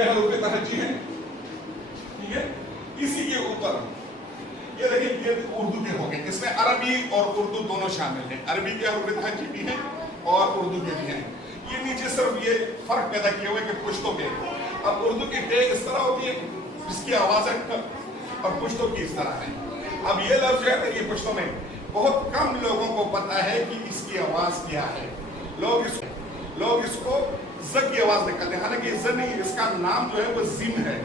ये हरूफ तहज्जी है, ठीक है। इसी के ऊपर ये देखिए, ये उर्दू के हो गए, इसमें अरबी और उर्दू दोनों शामिल हैं, अरबी के हरूफ तहज्जी भी हैं और उर्दू के भी हैं। ये नीचे सिर्फ ये फर्क पैदा किए हुए कि पुश्तों के, अब उर्दू की टे इस तरह होती है, इसकी आवाज है ट, और पुश्तों की इस तरह है। अब ये लफ्ज है ना, ये पुश्तों में बहुत कम लोगों को पता है कि इसकी आवाज क्या है। लोग इसको ज की आवाज निकालते हैं, हालांकि ज नहीं, इसका नाम जो है वो जिम है,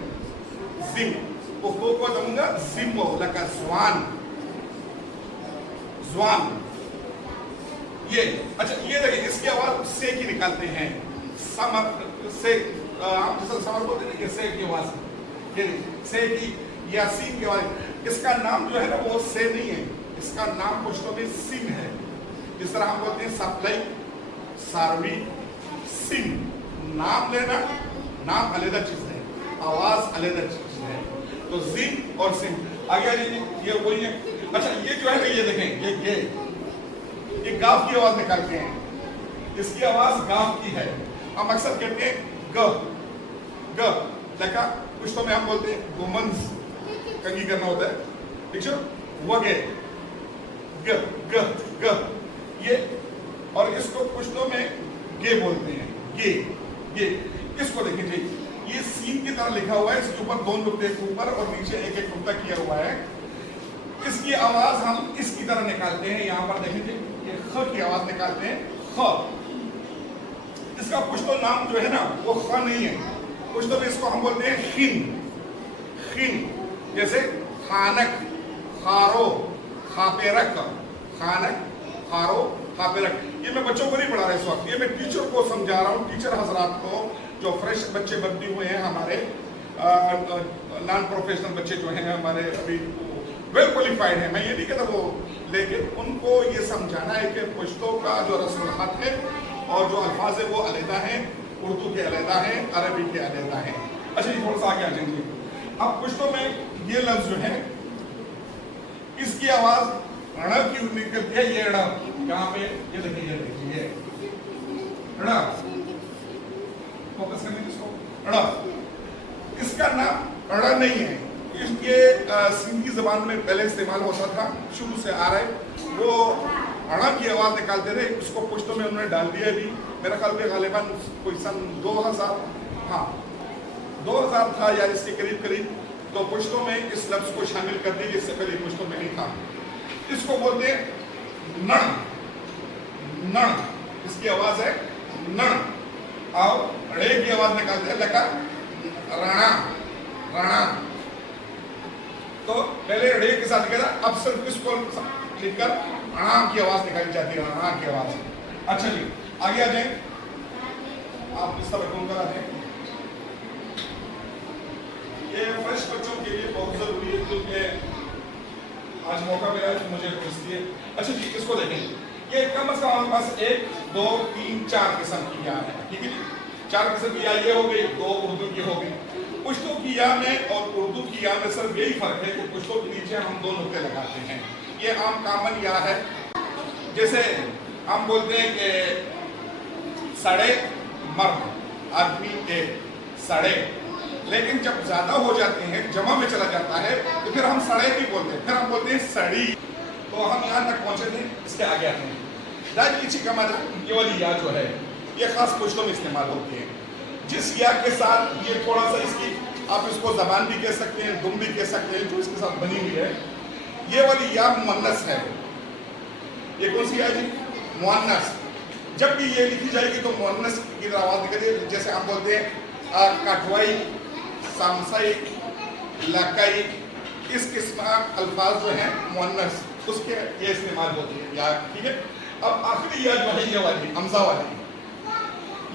जिम को दूंगा जिम लगा ज़्वान, ज़्वान। ये अच्छा, ये देखिए इसकी आवाज से की निकालते हैं, समर से, हम जैसे समर बोलते हैं से की आवाज, ये से की या सीन की आवाज। इसका नाम जो है ना वो से नहीं है, इसका नाम पुश्तों में सिन है। जिस तरह हम बोलते हैं सप्लाई, सारवी, सिन। नाम लेना, नाम अलग चीज है, आवाज अलग चीज है। तो जिन और सिन आगे ये वही है। अच्छा, ये जो है ना, ये देखें, ये गाफ की आवाज निकालते हैं, इसकी आवाज गाफ की है। हम अक्सर कहते हैं ग ग, देखा पुश्तों में हम बोलते हैं गोमंस, कंगी करना होता है, ठीक है, वगे ग ग ग, ये। और इसको पुश्तों में गे बोलते हैं, गे। इसको देखिए, ये सीन की तरह लिखा हुआ है, इसके ऊपर दो नुक्ते के ऊपर और नीचे एक एक नुक्ता किया हुआ है। इसकी आवाज हम इसकी तरह निकालते हैं, यहां पर देखिए, ये ख की आवाज निकालते हैं, ख। इसका पुश्तो नाम जो है ना वो ख नहीं है, पुश्तो में इसको हम बोलते हैं खिन, खिन। जैसे खानक, खारो, खापेरक, खानक, खारो, खापेरक। ये मैं बच्चों को नहीं पढ़ा रहा इस वक्त, ये मैं टीचर को समझा रहा हूँ, टीचर हजरात को, जो फ्रेश बच्चे भर्ती हुए हैं हमारे, नॉन प्रोफेशनल बच्चे जो हैं हमारे, अभी वेल क्वालिफाइड है, मैं ये नहीं कहता वो, लेकिन उनको ये समझाना है कि पुश्तों का जो रस्म खत है और जो अल्फाज है वो अलहदा हैं, उर्दू के अलहदा हैं, अरबी के अलहदा हैं। अच्छा, ये थोड़ा सा आगे आ जाएंगे। अब पुश्तों में ये लफ्ज जो है, इसकी आवाज ड़ की निकलती है, ये ड़ यहाँ पे, ये देखिए, ड़, फोकस करने इसको, ड़। इसका नाम ड़ नहीं है, इसके सिंधी जबान में पहले इस्तेमाल होता था, शुरू से आ रहा है, वो अड़ा की आवाज निकालते थे, उसको पुश्तों में उन्होंने डाल दिया भी, मेरा ख्याल में गालिबन कोई सन 2000, हाँ 2000 था या इसके करीब करीब, तो पुश्तों में इस लफ्ज को शामिल कर दिया, इससे पहले पुश्तों में नहीं था। इसको बोलते हैं नण, नण, इसकी आवाज है नण। और रे की आवाज निकालते हैं, लगा राणा, राणा। तो पहले रे के साथ लिखा था, अब सिर्फ इसको लिखकर आम की आवाज निकाली जाती है, आम की आवाज। अच्छा जी, आगे आ जाए, आप इस तरह कौन करा दें, ये फ्रेश बच्चों के लिए बहुत जरूरी है, क्योंकि आज मौका मिला है तो मुझे इसलिए। अच्छा जी, इसको देखें, ये कम से कम हमारे पास 1, 2, 3, 4 किस्म की या है, ठीक है, 4 किस्म की या ये हो गई, 2 उर्दू की हो गई। पुश्तो की या में और उर्दू की या में सिर्फ यही फर्क है कि पुश्तो के नीचे हम 2 नुक्ते लगाते हैं, ये आम कामन या है। जैसे हम बोलते हैं कि सड़े मर्द, आदमी एक सड़े, लेकिन जब ज्यादा हो जाते हैं, जमा में चला जाता है, तो फिर हम सड़े नहीं बोलते, फिर हम बोलते हैं सड़ी। तो हम यहाँ तक पहुंचे थे, इसके आगे आते हैं। दाजी का मतलब ये वाली या जो है, ये खास पुश्तों में इस्तेमाल होती है। जिस या के साथ ये थोड़ा सा इसकी, आप इसको जबान भी कह सकते हैं, दुम भी कह सकते हैं, जो इसके साथ बनी हुई है, ये वाली या मुअन्नस है। ये कौन सी या जी? मुअन्नस। जब भी ये लिखी जाएगी तो मुअन्नस की आवाज निकलेगी। जैसे हम बोलते हैं कटवाई, सामसाई, लकाई, इस किस्म अल्फाज जो हैं मुअन्नस, उसके ये इस्तेमाल होती है या, ठीक है। अब आखिरी या जो है, ये वाली हमजा वाली,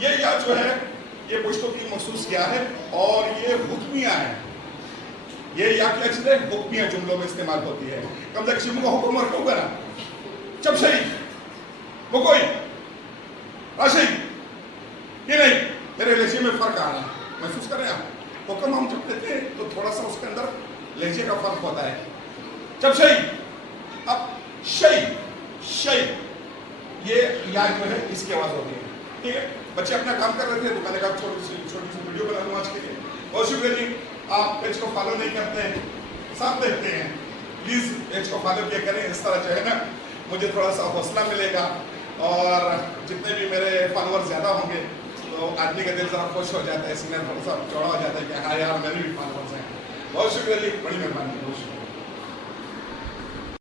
ये या जो है ये पुश्तों की मखसूस क्या है, और ये हुक्मिया है। ये या क्या चीज है? हुक्मिया जुमलों में इस्तेमाल होती है। कम से कम को हुक्म रखो करा, जब सही मुकोई राशि ये नहीं, तेरे लहजे में फर्क आ रहा है, महसूस कर रहे हैं आप? हुक्म हम जब कहते हैं तो थोड़ा सा उसके अंदर लहजे का फर्क होता है। जब सही, अब शई, शई, ये या जो है इसकी आवाज होती है, ठीक है। बच्चे अपना काम कर रहे थे तो मैंने कहा छोटी सी वीडियो बना लूँ आज के लिए। بہت شکریہ جی. آپ پیج کو فالو نہیں کرتے ہیں, سب دیکھتے ہیں, پلیز پیج کو فالو کیا کریں. اس طرح جو ہے نا مجھے تھوڑا سا حوصلہ ملے گا, اور جتنے بھی میرے فالوور زیادہ ہوں گے تو آدمی کا دل ذرا خوش ہو جاتا ہے, اس میں تھوڑا سا چوڑا ہو جاتا ہے کہ ہاں یار میرے بھی فالوورز ہیں. بہت شکریہ جی, بڑی مہربانی, بہت شکریہ.